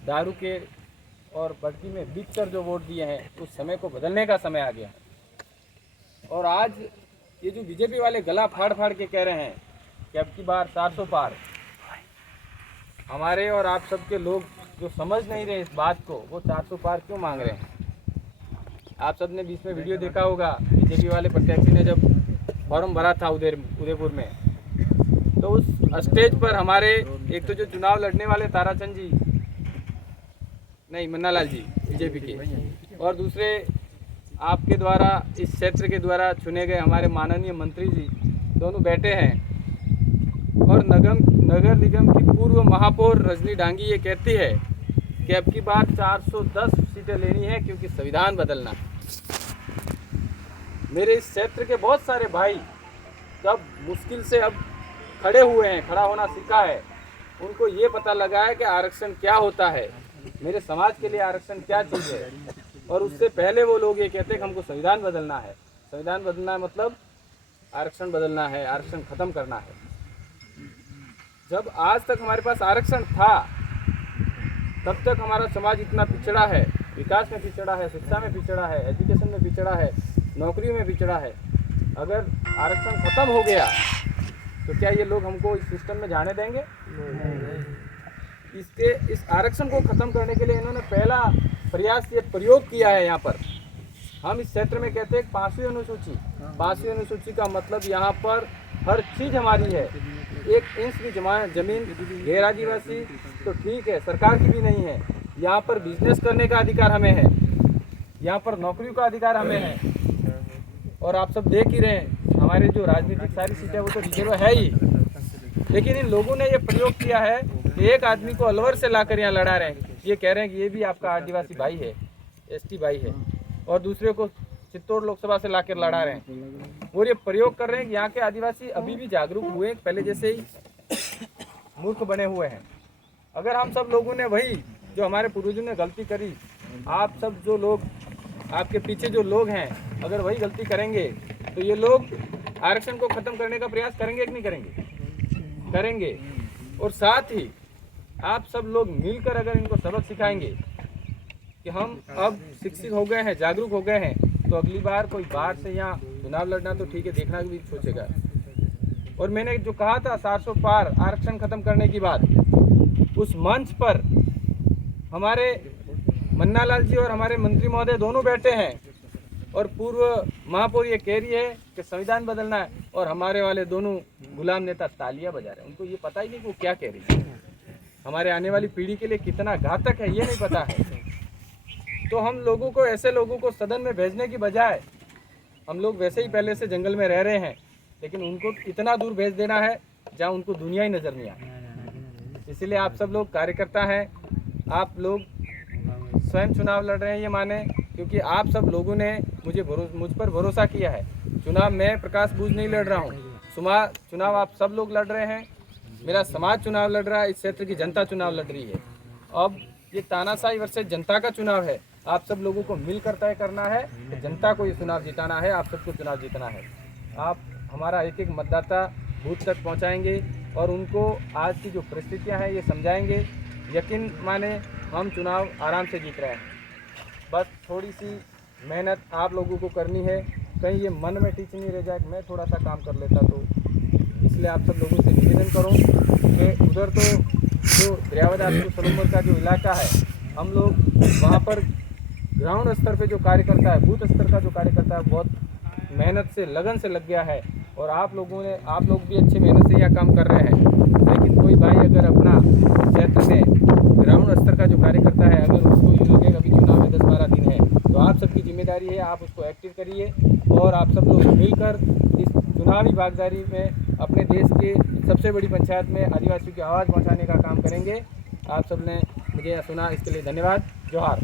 दारू के और बड़की में बिक कर जो वोट दिए हैं, उस समय को बदलने का समय आ गया है। और आज ये जो बीजेपी वाले गला फाड़ फाड़ के कह रहे हैं कि अब की बार 400 पार, हमारे और आप सबके लोग जो समझ नहीं रहे इस बात को, वो 400 पार क्यों मांग रहे हैं। आप सब ने बीच में वीडियो देखा होगा, बीजेपी वाले प्रत्याशी ने जब फॉर्म भरा था उदयपुर में, तो उस स्टेज पर हमारे एक तो जो चुनाव लड़ने वाले ताराचंद जी, नहीं मन्नालाल जी बीजेपी के, और दूसरे आपके द्वारा इस क्षेत्र के द्वारा चुने गए हमारे माननीय मंत्री जी, दोनों बैठे हैं। और नगर निगम की पूर्व महापौर रजनी डांगी ये कहती है कि अब की बार 410 सीटें लेनी है क्योंकि संविधान बदलना है। मेरे इस क्षेत्र के बहुत सारे भाई जब मुश्किल से अब खड़े हुए हैं, खड़ा होना सीखा है, उनको ये पता लगा है कि आरक्षण क्या होता है, मेरे समाज के लिए आरक्षण क्या चीज़ है। और उससे पहले वो लोग ये कहते हैं कि हमको संविधान बदलना है। संविधान बदलना है मतलब आरक्षण बदलना है, आरक्षण खत्म करना है। जब आज तक हमारे पास आरक्षण था, तब तक हमारा समाज इतना पिछड़ा है, विकास में पिछड़ा है, शिक्षा में पिछड़ा है, एजुकेशन में पिछड़ा है, नौकरियों में पिछड़ा है। अगर आरक्षण खत्म हो गया तो क्या ये लोग हमको इस सिस्टम में जाने देंगे? इस आरक्षण को खत्म करने के लिए इन्होंने पहला प्रयास, ये प्रयोग किया है। यहाँ पर हम इस क्षेत्र में कहते हैं 5वीं अनुसूची। 5वीं अनुसूची का मतलब यहाँ पर हर चीज़ हमारी है। 1 इंच भी जमीन गैर आदिवासी तो ठीक है, सरकार की भी नहीं है। यहाँ पर बिजनेस करने का अधिकार हमें है, यहाँ पर नौकरियों का अधिकार हमें है। और आप सब देख ही रहे हैं, हमारे जो राजनीतिक सारी सीटें वो तो रिजर्व है ही, लेकिन इन लोगों ने ये प्रयोग किया है कि एक आदमी को अलवर से लाकर यहाँ लड़ा रहे हैं। ये कह रहे हैं कि ये भी आपका आदिवासी भाई है, एसटी भाई है, और दूसरे को चित्तौड़ लोकसभा से लाकर लड़ा रहे हैं। और ये प्रयोग कर रहे हैं कि यहाँ के आदिवासी अभी भी जागरूक हुए, पहले जैसे ही मूर्ख बने हुए हैं। अगर हम सब लोगों ने वही जो हमारे पूर्वजों ने गलती करी, आप सब जो लोग, आपके पीछे जो लोग हैं, अगर वही गलती करेंगे तो ये लोग आरक्षण को ख़त्म करने का प्रयास करेंगे कि नहीं करेंगे? करेंगे। और साथ ही आप सब लोग मिलकर अगर इनको सबक सिखाएंगे कि हम अब शिक्षित हो गए हैं, जागरूक हो गए हैं, तो अगली बार कोई बाहर से यहाँ चुनाव लड़ना तो ठीक है, देखना भी सोचेगा। और मैंने जो कहा था 400 पार आरक्षण खत्म करने की बात, उस मंच पर हमारे मन्नालाल जी और हमारे मंत्री महोदय दोनों बैठे हैं, और पूर्व महापौर ये कह रही है कि संविधान बदलना है, और हमारे वाले दोनों गुलाम नेता तालियां बजा रहे हैं। उनको ये पता ही नहीं कि वो क्या कह रही है, हमारे आने वाली पीढ़ी के लिए कितना घातक है ये नहीं पता है। तो हम लोगों को, ऐसे लोगों को सदन में भेजने की बजाय, हम लोग वैसे ही पहले से जंगल में रह रहे हैं, लेकिन उनको इतना दूर भेज देना है जहाँ उनको दुनिया ही नज़र नहीं आती। इसीलिए आप सब लोग कार्यकर्ता हैं, आप लोग स्वयं चुनाव लड़ रहे हैं ये माने, क्योंकि आप सब लोगों ने मुझ पर भरोसा किया है। चुनाव मैं प्रकाश बूझ नहीं लड़ रहा हूँ, चुनाव आप सब लोग लड़ रहे हैं, मेरा समाज चुनाव लड़ रहा है, इस क्षेत्र की जनता चुनाव लड़ रही है। अब ये तानाशाही वर्सेस जनता का चुनाव है, आप सब लोगों को मिलकर तय करना है, जनता को ये चुनाव जिताना है, आप सबको चुनाव जीतना है। आप हमारा एक एक मतदाता बूथ तक पहुँचाएँगे और उनको आज की जो परिस्थितियाँ हैं ये समझाएँगे। यकीन माने हम चुनाव आराम से जीत रहे हैं, बस थोड़ी सी मेहनत आप लोगों को करनी है। कहीं ये मन में टीच नहीं रह जाए कि मैं थोड़ा सा काम कर लेता, तो इसलिए आप सब लोगों से निवेदन करूं कि उधर तो जो दरियावदास सरोवर का जो इलाका है, हम लोग वहाँ पर ग्राउंड स्तर पे जो कार्यकर्ता है, बूथ स्तर का जो कार्यकर्ता है, बहुत मेहनत से, लगन से लग गया है। और आप लोग भी अच्छी मेहनत से यह काम कर रहे हैं। लेकिन कोई भाई अगर अपना क्षेत्र में ग्राउंड स्तर का जो कार्यकर्ता है, अगर उसको ये लगेगा अभी चुनाव में 10-12 दिन है, तो आप सबकी जिम्मेदारी है, आप उसको एक्टिव करिए। और आप सब लोग मिलकर इस चुनावी भागीदारी में अपने देश के सबसे बड़ी पंचायत में आदिवासियों की आवाज़ पहुंचाने का काम करेंगे। आप सब ने मुझे सुना, इसके लिए धन्यवाद। जोहार।